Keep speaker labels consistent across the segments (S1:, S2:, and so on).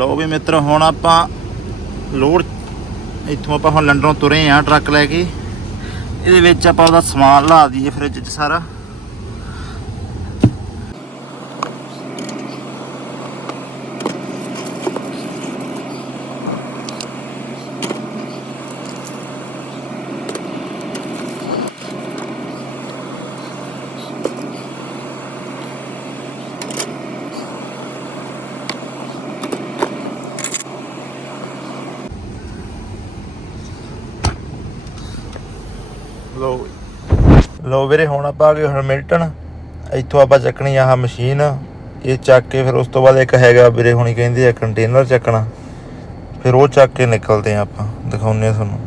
S1: ਲਓ ਵੀ ਮਿੱਤਰ, ਹੁਣ ਆਪਾਂ ਲੋਡ ਇੱਥੋਂ ਆਪਾਂ ਹੁਣ ਲੰਡਨੋਂ ਤੁਰੇ ਆ ਟਰੱਕ ਲੈ ਕੇ। ਇਹਦੇ ਵਿੱਚ ਆਪਾਂ ਉਹਦਾ ਸਮਾਨ ਲਾ ਦਈਏ ਫ੍ਰਿਜ 'ਚ ਸਾਰਾ ਲੋ ਲੋ ਵੀਰੇ, ਹੁਣ ਆਪਾਂ ਆ ਗਏ ਹਰਮਿਲਟਨ ਇੱਥੋਂ ਆਪਾਂ ਚੱਕਣੀ ਆਹ ਮਸ਼ੀਨ ਇਹ ਚੱਕ ਕੇ ਫਿਰ ਉਸ ਤੋਂ ਬਾਅਦ ਇੱਕ ਹੈਗਾ ਵੀਰੇ, ਹੁਣੀ ਕਹਿੰਦੇ ਆ ਕੰਟੇਨਰ ਚੱਕਣਾ। ਫਿਰ ਉਹ ਚੱਕ ਕੇ ਨਿਕਲਦੇ ਆ ਆਪਾਂ। ਦਿਖਾਉਂਦੇ ਆ ਤੁਹਾਨੂੰ।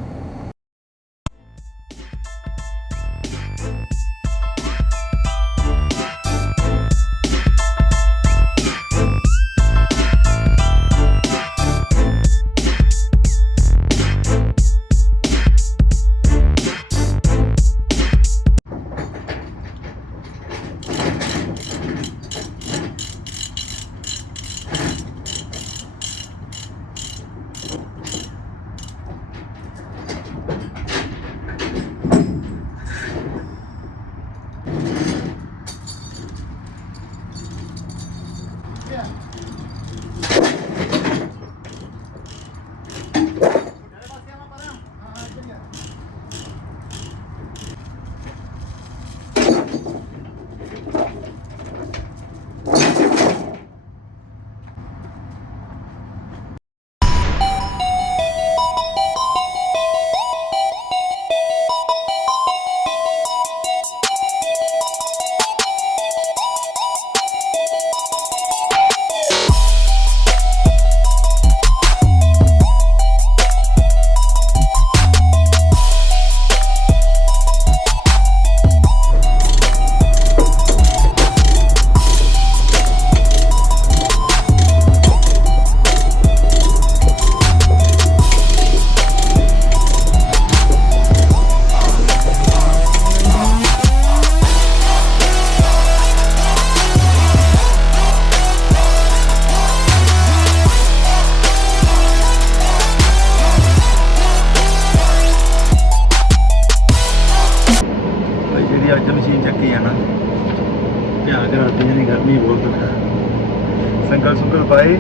S1: ਸੰਗਲ ਸੁੰਗਲ ਪਾਏ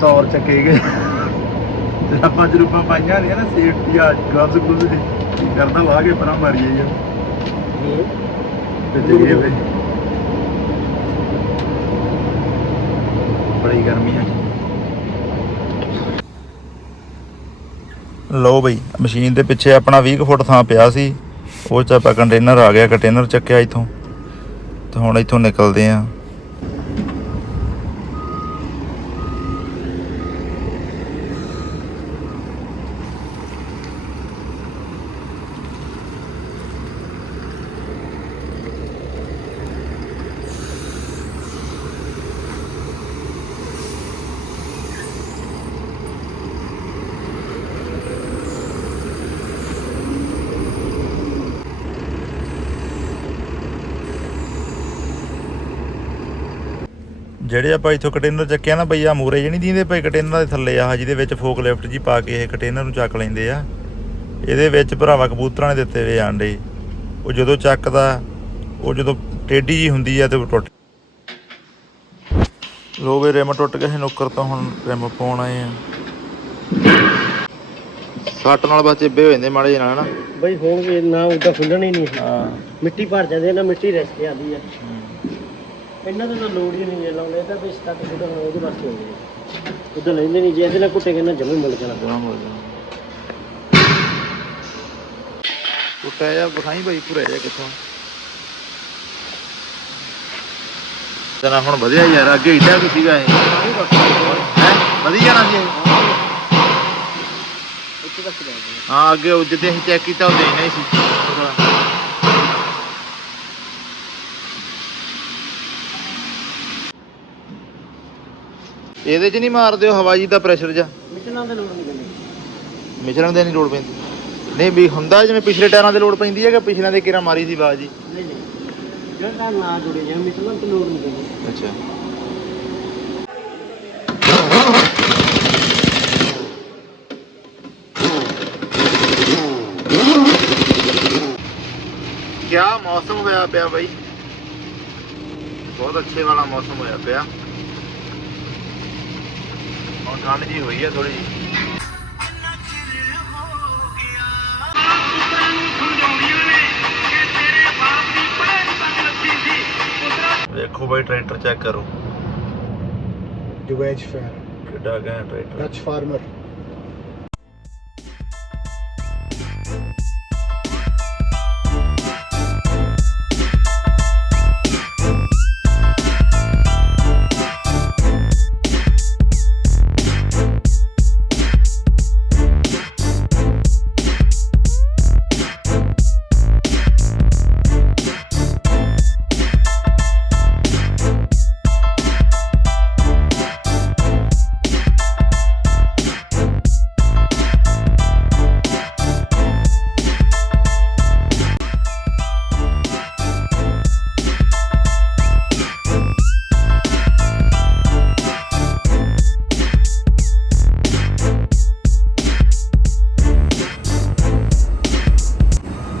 S1: ਤੌਰ ਚੱਕੇ ਗਏ। ਆਪਾਂ ਜਰੂਪਾਂ ਪਾਈਆਂ ਨੇ ਨਾ ਸੇਫਟੀ ਆ ਗਲਵਸ ਗਲਵਸ ਦੀ ਕੀ ਕਰਦਾ ਲਾ ਕੇ ਪਰਾਂ ਮਾਰੀਏ ਯਾਰ ਤੇ ਜਗੇ ਵੇ ਬੜੀ ਗਰਮੀ ਆ। ਲਓ ਬਈ ਮਸ਼ੀਨ ਦੇ ਪਿੱਛੇ ਆਪਣਾ 20 ਕੁ ਫੁੱਟ ਥਾਂ ਪਿਆ ਸੀ। ਉਹ ਚ ਆਪਾਂ ਕੰਟੇਨਰ ਆ ਗਿਆ ਕੰਟੇਨਰ ਚੱਕਿਆ ਇੱਥੋਂ। ਤੇ ਹੁਣ ਇੱਥੋਂ ਨਿਕਲਦੇ ਆ ਜਿਹੜੇ ਆਪਾਂ ਇੱਥੋਂ ਕੰਟੇਨਰ ਚੱਕਿਆ ਨਾ ਬਈ ਆ ਮੂਰੇ ਜਿਹੜੀ ਦੀਂਦੇ ਪਏ ਕੰਟੇਨਰ ਦੇ ਥੱਲੇ ਆ ਜਿਹਦੇ ਵਿੱਚ ਫੋਕ ਲਿਫਟ ਜੀ ਪਾ ਕੇ ਇਹ ਕੰਟੇਨਰ ਨੂੰ ਚੱਕ ਲੈਂਦੇ ਆ। ਇਹਦੇ ਵਿੱਚ ਭਰਾਵਾ ਕਬੂਤਰਾਂ ਨੇ ਦਿੱਤੇ ਵੇ ਆਂਡੇ। ਉਹ ਜਦੋਂ ਚੱਕਦਾ ਉਹ ਜਦੋਂ ਟੇਢੀ ਜੀ ਹੁੰਦੀ ਆ ਤੇ ਉਹ ਟੁੱਟ ਲੋ ਵੀ ਰਿਮ ਟੁੱਟ ਗਿਆ ਸੀ ਨੁੱਕਰ ਤੋਂ ਹੁਣ ਰਿਮ ਪਾਉਣ ਆਏ ਆ। ਸੱਟ ਨਾਲ ਬਸ ਚਿੱਬੇ ਹੋ ਜਾਂਦੇ ਮਾੜੇ ਜਿਹੇ ਨਾਲ ਨਾ
S2: ਬਈ ਹੁਣ ਵੀ ਨਾ ਉਦਾਂ ਖੁੱਲਣ ਹੀ ਨਹੀਂ।
S1: ਹਾਂ।
S2: ਮਿੱਟੀ ਭਰ ਜਾਂਦੀ ਨਾ ਮਿੱਟੀ ਰਸ ਕੇ ਆਉਂਦੀ ਆ ਇਹਨਾਂ ਦੇ ਨਾਲ ਲੋੜ ਹੀ ਨਹੀਂ ਜੇ ਲਾਉਂਦੇ ਤਾਂ ਵੀ ਸਟੱਕ ਸੁੱਟਾ ਹੁਣ ਉਹਦੇ ਵਾਸਤੇ ਹੋ ਗਏ। ਉਦਾਂ ਲੈਂਦੇ ਨਹੀਂ ਜੇ ਇਹਦੇ ਨਾਲ ਕੁੱਟੇ ਕਹਿੰਦਾ ਜਮੇ ਮਿਲ ਜਾਣਾ।
S1: ਜਮਾ ਮੁੜ ਜਾਣਾ। ਟੁੱਟਿਆ ਜਾ ਵਿਖਾਈ ਭਾਈ ਪੂਰਾ ਜਾ ਕਿੱਥੋਂ? ਜਨਾ ਹੁਣ ਵਧਿਆ ਯਾਰ ਅੱਗੇ ਇੱਡਾ ਕੁ ਸੀਗਾ ਇਹ। ਹੈ? ਵਧੀ ਜਾਣਾ ਸੀ ਇਹ?
S2: ਇੱਥੇ ਤੱਕ ਜਾਂਦੇ
S1: ਹਾਂ ਅੱਗੇ ਉਹ ਜਿੱਦੇ ਅਸੀਂ ਚੈੱਕ ਕੀਤਾ ਉਹਦੇ ਨਹੀਂ ਸੀ। ਥੋੜ੍ਹਾ। ਇਹਦੇ 'ਚ ਨਹੀਂ ਮਾਰਦੇ ਹਵਾ ਜੀ ਦਾ ਪ੍ਰੈਸ਼ਰ ਜਾਂ
S2: ਮਿਸ਼ਨਾਂ ਦੇ ਲੋੜ ਨਹੀਂ ਪੈਂਦੀ।
S1: ਮਿਸ਼ਨਾਂ ਦੇ ਨਹੀਂ ਲੋੜ ਪੈਂਦੀ। ਨਹੀਂ ਵੀ ਹੁੰਦਾ ਜਿਵੇਂ ਪਿਛਲੇ ਪੈਂਦੀ ਹੈ ਕਿ ਪਿਛਲਿਆਂ ਦੇ ਕਿਰਾ ਮਾਰੀ ਸੀ ਬਾਜ ਕਿਆ ਮੌਸਮ ਹੋਇਆ ਪਿਆ ਬਈ? ਬਹੁਤ ਅੱਛੇ ਵਾਲਾ ਮੌਸਮ ਹੋਇਆ ਪਿਆ। ਹੁਣ ਠੰਡ ਜੀ ਹੋਈ ਹੈ ਥੋੜੀ ਜੀ ਵੇਖੋ ਬਾਈ ਟਰੈਕਟਰ ਚੈੱਕ ਕਰੋ
S3: wedge fair.
S1: ਕਿੱਡਾ ਗਿਆ ਟਰੈਕਟਰ
S3: Dutch farmer.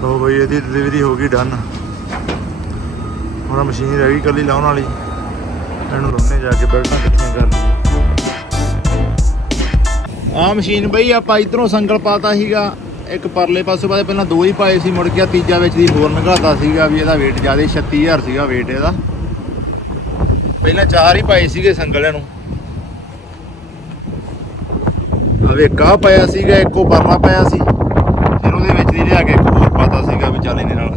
S1: ਲੋ ਬਈ, ਇਹਦੀ ਡਿਲੀਵਰੀ ਹੋ ਗਈ ਡਨ ਹੁਣ ਮਸ਼ੀਨ ਰਹਿ ਗਈ ਕੱਲੀ ਲਾਉਣ ਵਾਲੀ। ਇਹਨੂੰ ਲਾਉਣੇ ਜਾ ਕੇ ਬੈਲਟਾਂ ਇਕੱਠੀਆਂ ਕਰ ਲਈਏ ਆ ਮਸ਼ੀਨ ਬਈ, ਆਪਾਂ ਇਧਰੋਂ ਸੰਗਲ ਪਾਤਾ ਸੀਗਾ। ਇੱਕ ਪਰਲੇ ਪਾਸੇ ਬਾਅਦ ਪਹਿਲਾਂ ਦੋ ਹੀ ਪਾਏ ਸੀ, ਮੁੜ ਕੇ ਤੀਜਾ ਵਿੱਚ ਦੀ ਹੋਰ ਨਗਾਤਾ ਸੀਗਾ ਵੀ ਇਹਦਾ weight ਜ਼ਿਆਦਾ 36000 ਸੀਗਾ weight ਇਹਦਾ। ਪਹਿਲਾਂ ਚਾਰ ਹੀ ਪਾਏ ਸੀਗੇ ਸੰਗਲਿਆਂ ਨੂੰ। ਆਵੇ ਕਾ ਪਾਇਆ ਸੀਗਾ, ਇੱਕੋ ਪਰਲਾ ਪਾਇਆ ਸੀ। ਫਿਰ ਉਹਦੇ ਵਿੱਚ ਦੀ ਲਿਆ ਕੇ ਪਾਤਾ ਸੀਗਾ ਵੀ ਚੱਲ ਨਾਲ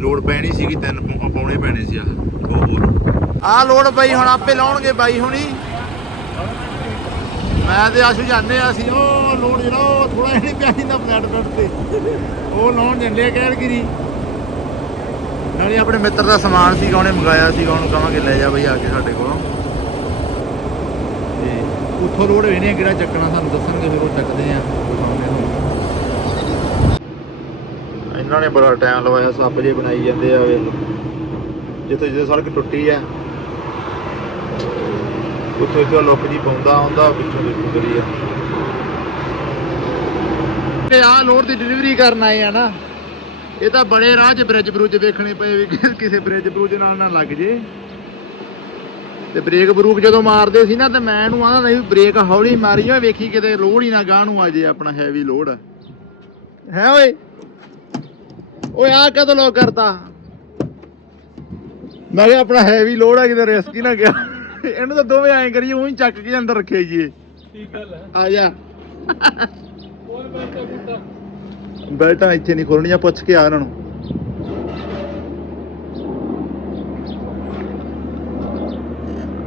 S1: ਲੋਡ ਪੈਣੀ ਸੀਗੀ ਤਿੰਨ ਪਾਉਣੇ ਪੈਣੇ ਸੀ ਆਹ ਦੋ ਹੋਰ। ਆਹ ਲੋਡ ਪਈ ਹੁਣ ਆਪੇ ਲਾਉਣਗੇ ਬਾਈ ਹੁਣੀ। ਮੈਂ ਤੇ ਆਸ਼ੂ ਜਾਂਦੇ ਆ ਸੀ ਉਹ ਲੋਡ ਜਿਹੜਾ ਉਹ ਥੋੜਾ ਜਿਹਾ ਪਿਆ ਜਾਂਦਾ ਫਲੈਟ ਫਲੈਟ ਤੇ। ਉਹ ਲਾਉਣ ਜਾਂਦੇ ਆ ਕਹਿਰਗਿਰੀ ਨਾਲੇ ਆਪਣੇ ਮਿੱਤਰ ਦਾ ਸਮਾਨ ਸੀਗਾ ਉਹਨੇ ਮੰਗਾਇਆ ਸੀਗਾ ਉਹਨੂੰ ਕਹਾਂਗੇ ਲੈ ਜਾ ਬਈ ਆ ਕੇ ਸਾਡੇ ਕੋਲੋਂ। ਤੇ ਉੱਥੋਂ ਲੋਡ ਵੇਨੇ ਕਿਹੜਾ ਚੱਕਣਾ ਸਾਨੂੰ ਦੱਸਣਗੇ ਫਿਰ ਉਹ ਚੱਕਦੇ ਆ। ਦਿਖਾਉਂਦੇ ਨੇ ਬੜਾ ਟਾਈਮ ਲਵਾਇਆ, ਸੱਪ ਜੇ ਬਣਾਈ ਜਾਂਦੇ ਆ ਵੇਖ ਲਓ। ਜਿੱਥੇ ਜਿੱਥੇ ਸੜਕ ਟੁੱਟੀ ਆ, ਉੱਥੇ ਉੱਥੇ ਲੁੱਕ ਜੀ ਪਾਉਂਦਾ ਹੁੰਦਾ, ਪਿੱਛੋਂ ਦੀ ਟੁੱਟਦੀ ਆ। ਤੇ ਆ ਲੋਡ ਦੀ ਡਿਲੀਵਰੀ ਕਰਨ ਆਏ ਆ ਨਾ, ਇਹ ਤਾਂ ਬੜੇ ਰਾਹ 'ਚ ਬ੍ਰਿਜ ਬਰੂਜ ਵੇਖਣੇ ਪਏ ਵੀ ਕਿਸੇ ਬ੍ਰਿਜ ਬਰੂਜ ਨਾਲ ਨਾ ਲੱਗ ਜੇ। ਤੇ ਬ੍ਰੇਕ ਬਰੂਕ ਜਦੋਂ ਮਾਰਦੇ ਸੀ ਨਾ, ਤੇ ਮੈਂ ਇਹਨੂੰ ਆਂਦਾ ਨਹੀਂ ਬ੍ਰੇਕ ਹੌਲੀ ਮਾਰੀ ਓਏ ਵੇਖੀ ਕਿਤੇ ਲੋਡ ਹੀ ਨਾ ਗਾਹ ਨੂੰ ਆ ਜੇ ਆਪਣਾ ਹੈਵੀ ਲੋਡ ਹੈ ਓਏ। ਓਏ ਆ ਕਦੋਂ ਲੋ ਕਰਤਾ? ਮੈਂ ਕਿਹਾ ਆਪਣਾ ਹੈਵੀ ਲੋਡ ਆ ਕਿਤੇ ਰਿਸਕ ਹੀ ਨਾ ਗਿਆ। ਇਹਨੂੰ ਤਾਂ ਦੋਵੇਂ ਐਂ ਕਰੀਏ ਉਹੀ ਚੱਕ ਕੇ ਅੰਦਰ ਰੱਖੇ ਜੀਏ
S2: ਠੀਕ ਗੱਲ ਹੈ।
S1: ਆ ਜਾ।
S2: ਹੋਰ ਬੈਠਾ ਬੁੱਟਾ
S1: ਬੈਲਟਾਂ ਇੱਥੇ ਨਹੀਂ ਖੋਲਣੀਆਂ ਪੁੱਛ ਕੇ ਆ ਇਹਨਾਂ ਨੂੰ।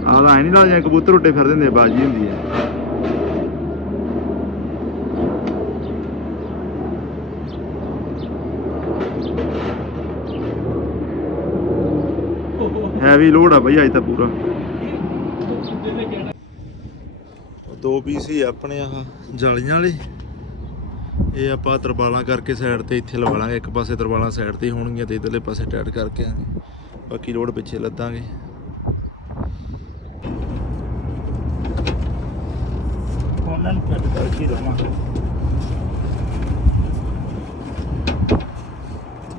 S1: ਆਹ ਤਾਂ ਐ ਨਹੀਂ ਲੱਗਦਾ ਕਬੂਤਰ ਉੱਡੇ ਫਿਰਦੇ ਹੁੰਦੇ ਆ, ਬਾਜੀ ਹੁੰਦੀ ਹੈ ਹੈਵੀ ਲੋਡ ਆ ਬਈ ਅੱਜ ਤਾਂ ਪੂਰਾ। ਦੋ ਪੀਸ ਹੀ ਆਪਣੇ ਆਹ ਜਾਲੀਆਂ ਵਾਲੇ। ਇਹ ਆਪਾਂ ਤਰਪਾਲਾਂ ਕਰਕੇ ਸਾਈਡ ਤੇ ਇੱਥੇ ਲਵਾ ਲਾਂਗੇ। ਇੱਕ ਪਾਸੇ ਤਰਪਾਲਾਂ ਸਾਈਡ ਤੇ ਹੀ ਹੋਣਗੀਆਂ ਤੇ ਇਧਰਲੇ ਪਾਸੇ ਟਾਈਟ ਕਰਕੇ ਆਂਗੇ ਬਾਕੀ ਲੋਡ ਪਿੱਛੇ ਲੱਦਾਂਗੇ। ਉਹਨਾਂ ਨੂੰ ਫਿੱਟ ਕਰਕੇ ਲਵਾਂਗੇ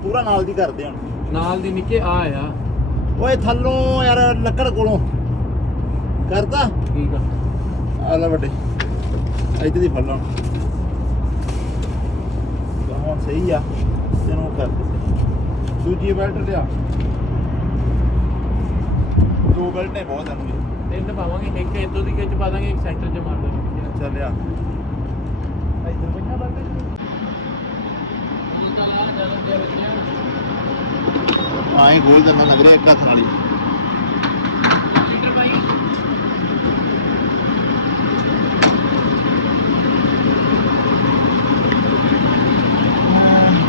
S1: ਪੂਰਾ ਨਾਲ ਦੀ ਕਰਦੇ ਹੁਣ।
S2: ਨਾਲ ਦੀ ਨਿੱਕੇ ਆ ਆ।
S1: ਓਏ ਥੱਲੋਂ ਯਾਰ ਲੱਕੜ ਕੋਲੋਂ। ਕਰਦਾ
S2: ਠੀਕ ਆ।
S1: ਆ ਲੈ ਵੱਡੇ। ਇੱਥੇ ਦੀ ਫੜ ਲਾ ਹੁਣ। ਸਹੀ ਆ ਤੈਨੂੰ ਕਰ ਦੂਜੀ ਬੈਲਟ ਲਿਆ। ਦੋ ਬੈਲਟ ਨੇ ਬਹੁਤ ਹਨ
S2: ਤਿੰਨ ਪਾਵਾਂਗੇ ਇੱਕ ਇਦੋਂ ਦੀ ਖਿੱਚ ਪਾ ਦਾਂਗੇ ਇੱਕ ਸੈਂਟਰ 'ਚ ਮਾਰ ਦਾਂਗੇ
S1: ਚੱਲ ਲਿਆ
S2: ਇੱਧਰ ਬੈਠਾ ਬੰਦੇ ਚੱਲ ਆ ਜਦੋਂ ਦੇ ਬੱਚਿਆਂ
S1: ਆਏ ਗੋਲ ਤਾਂ ਲੱਗ ਰਿਹਾ ਇੱਕ ਹੱਥ ਨਾਲ ਹੀ।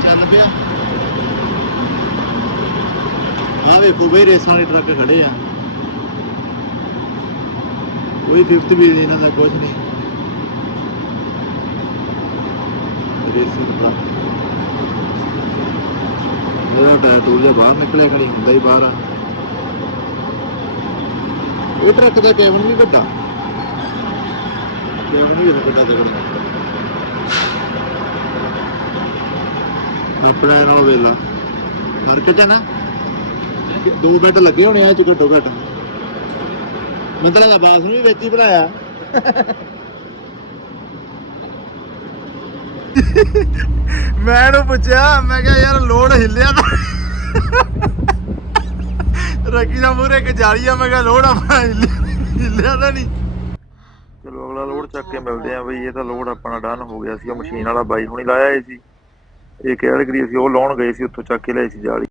S1: ਚੱਲ ਪਿਆ। ਆ ਵੇਖੋ ਬਈ, ਰੇਸਾਂ ਵਾਲੇ ਟਰੱਕ ਖੜੇ ਆ। ਕੋਈ ਫਿਫਥ ਵੀ ਇਹਨਾਂ ਦਾ ਕੁਝ ਨਹੀਂ। Racing truck. ਇਹ ਟਾਇਰ ਟੂਲ ਜਿਹਾ ਬਾਹਰ ਨਿਕਲਿਆ ਖੜੀ ਹੁੰਦਾ ਹੀ ਬਾਹਰ। ਇਹ ਟਰੱਕ ਦਾ ਕੈਬਨ ਵੀ ਵੱਡਾ। ਕੈਬਨ ਵੀ ਵੱਡਾ ਤਗੜਾ ਆਪਣੇ ਨਾਲ ਵੇਲਾ। ਮਾਰਕੀਟ ਹੈ ਨਾ? ਦੋ ਬੈੱਡ ਲੱਗੇ ਹੋਣੇ ਆ ਚ ਘੱਟੋ ਘੱਟ। ਮਤਲਬ ਦਾ ਬਾਸ ਨੂੰ ਵੀ ਵਿੱਚ ਭਰਾਇਆ ਮੈਂ ਇਹਨੂੰ ਪੁੱਛਿਆ, ਮੈਂ ਕਿਹਾ, ਯਾਰ ਲੋਡ ਹਿੱਲਿਆ ਤਾਂ ਰੱਖੀ ਦਾ ਮੂਰੇ ਇੱਕ ਜਾਲੀ ਆ। ਮੈਂ ਕਿਹਾ ਲੋਡ ਆਪਣਾ ਹਿੱਲਿਆ ਹਿੱਲਿਆ ਤਾਂ ਨਹੀਂ। ਚਲੋ, ਅਗਲਾ ਲੋਡ ਚੱਕ ਕੇ ਮਿਲਦੇ ਆ ਬਈ, ਇਹ ਤਾਂ ਲੋਡ ਆਪਣਾ ਡਨ ਹੋ ਗਿਆ ਸੀ। ਉਹ ਮਸ਼ੀਨ ਵਾਲਾ ਬਾਈ ਹੁਣੀ ਲਾਇਆ ਸੀ। ਇਹ ਕਹਿ ਰਹੀ ਸੀ? ਉਹ ਲਾਉਣ ਗਏ ਸੀ, ਉੱਥੋਂ ਚੱਕ ਕੇ ਲਿਆਏ ਸੀ ਜਾਲੀ।